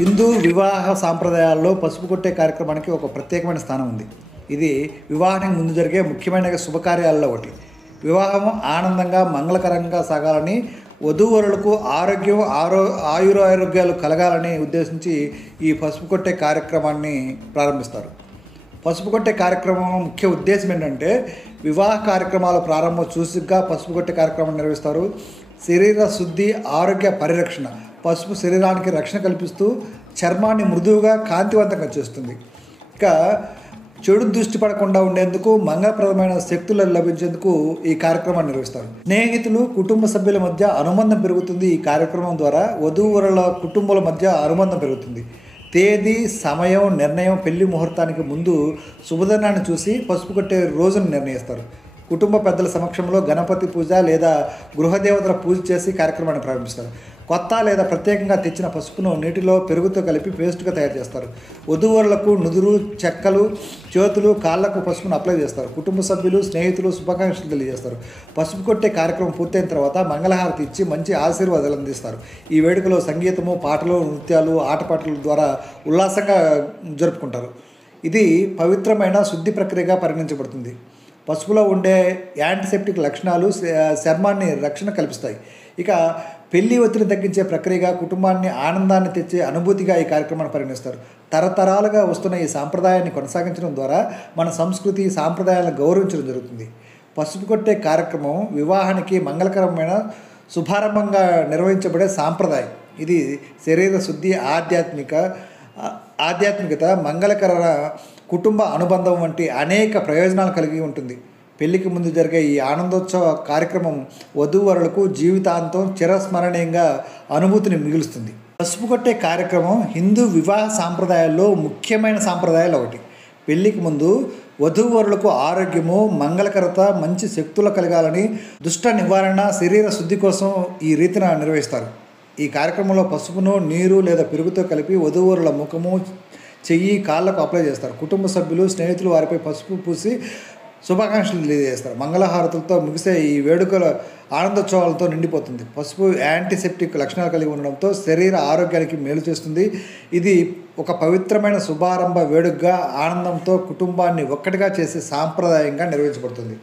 హిందూ వివాహ సాంప్రదాయాల్లో పసుపు కొట్టే కార్యక్రమానికి ఒక ప్రత్యేకమైన స్థానం ఉంది. ఇది వివాహానికి ముందు జరిగే ముఖ్యమైన శుభకార్యాల్లో ఒకటి. వివాహం ఆనందంగా మంగళకరంగా సాగాలని, వధూవరులకు ఆయురారోగ్యాలు కలగాలని ఉద్దేశించి ఈ పసుపు కొట్టే కార్యక్రమాన్ని ప్రారంభిస్తారు. పసుపు కొట్టే కార్యక్రమం ముఖ్య ఉద్దేశం ఏంటంటే, వివాహ కార్యక్రమాల ప్రారంభం సూచికగా పసుపు కొట్టే కార్యక్రమం నిర్వహిస్తారు. శరీర శుద్ధి, ఆరోగ్య పరిరక్షణ. పసుపు శరీరానికి రక్షణ కల్పిస్తూ చర్మాన్ని మృదువుగా కాంతివంతంగా చేస్తుంది. ఇక చెడు దృష్టి పడకుండా ఉండేందుకు, మంగళప్రదమైన శక్తులు లభించేందుకు ఈ కార్యక్రమాన్ని నిర్వహిస్తారు. స్నేహితులు, కుటుంబ సభ్యుల మధ్య అనుబంధం పెరుగుతుంది. ఈ కార్యక్రమం ద్వారా వధూవరుల కుటుంబాల మధ్య అనుబంధం పెరుగుతుంది. తేదీ, సమయం నిర్ణయం, పెళ్లి ముహూర్తానికి ముందు శుభదినాన్ని చూసి పసుపు కొట్టే రోజును నిర్ణయిస్తారు. కుటుంబ పెద్దల సమక్షంలో గణపతి పూజ లేదా గృహదేవతల పూజ చేసి కార్యక్రమాన్ని ప్రారంభిస్తారు. కొత్త లేదా ప్రత్యేకంగా తెచ్చిన పసుపును నీటిలో పెరుగుతో కలిపి పేస్ట్గా తయారు చేస్తారు. వధూవరులకు నుదురు, చెక్కలు, చేతులు, కాళ్లకు పసుపును అప్లై చేస్తారు. కుటుంబ సభ్యులు, స్నేహితులు శుభాకాంక్షలు తెలియజేస్తారు. పసుపు కొట్టే కార్యక్రమం పూర్తయిన తర్వాత మంగళహారతి ఇచ్చి మంచి ఆశీర్వాదాలు అందిస్తారు. ఈ వేడుకలో సంగీతము, పాటలు, నృత్యాలు, ఆటపాటల ద్వారా ఉల్లాసంగా జరుపుకుంటారు. ఇది పవిత్రమైన శుద్ధి ప్రక్రియగా పరిగణించబడుతుంది. పసుపులో ఉండే యాంటీసెప్టిక్ లక్షణాలు చర్మాన్ని రక్షణ కల్పిస్తాయి. ఇక పెళ్లి ఒత్తిడిని తగ్గించే ప్రక్రియగా, కుటుంబాన్ని ఆనందాన్ని తెచ్చే అనుభూతిగా ఈ కార్యక్రమాన్ని పరిగణిస్తారు. తరతరాలుగా వస్తున్న ఈ సాంప్రదాయాన్ని కొనసాగించడం ద్వారా మన సంస్కృతి, సాంప్రదాయాలను గౌరవించడం జరుగుతుంది. పసుపు కొట్టే కార్యక్రమం వివాహానికి మంగళకరమైన శుభారంభంగా నిర్వహించబడే సాంప్రదాయం. ఇది శరీర శుద్ధి, ఆధ్యాత్మికత, మంగళకర కుటుంబ అనుబంధం వంటి అనేక ప్రయోజనాలు కలిగి ఉంటుంది. పెళ్లికి ముందు జరిగే ఈ ఆనందోత్సవ కార్యక్రమం వధూవరులకు జీవితాంతం చిరస్మరణీయంగా అనుభూతిని మిగులుస్తుంది. పసుపు కొట్టే కార్యక్రమం హిందూ వివాహ సాంప్రదాయాల్లో ముఖ్యమైన సాంప్రదాయాలు ఒకటి. పెళ్లికి ముందు వధూవరులకు ఆరోగ్యము, మంగళకరత, మంచి శక్తులు కలగాలని, దుష్ట నివారణ, శరీర శుద్ధి కోసం ఈ రీతిన నిర్వహిస్తారు. ఈ కార్యక్రమంలో పసుపును నీరు లేదా పెరుగుతో కలిపి వధూవరుల ముఖము, చెయ్యి, కాళ్లకు అప్లై చేస్తారు. కుటుంబ సభ్యులు, స్నేహితులు వారిపై పసుపు పూసి శుభాకాంక్షలు తెలియజేస్తారు. మంగళహారతులతో ముగిసే ఈ వేడుకల ఆనందోత్సవాలతో నిండిపోతుంది. పసుపు యాంటీసెప్టిక్ లక్షణాలు కలిగి ఉండడంతో శరీర ఆరోగ్యానికి మేలు చేస్తుంది. ఇది ఒక పవిత్రమైన శుభారంభ వేడుకగా, ఆనందంతో కుటుంబాన్ని ఒక్కటిగా చేసే సాంప్రదాయంగా నిర్వహించబడుతుంది.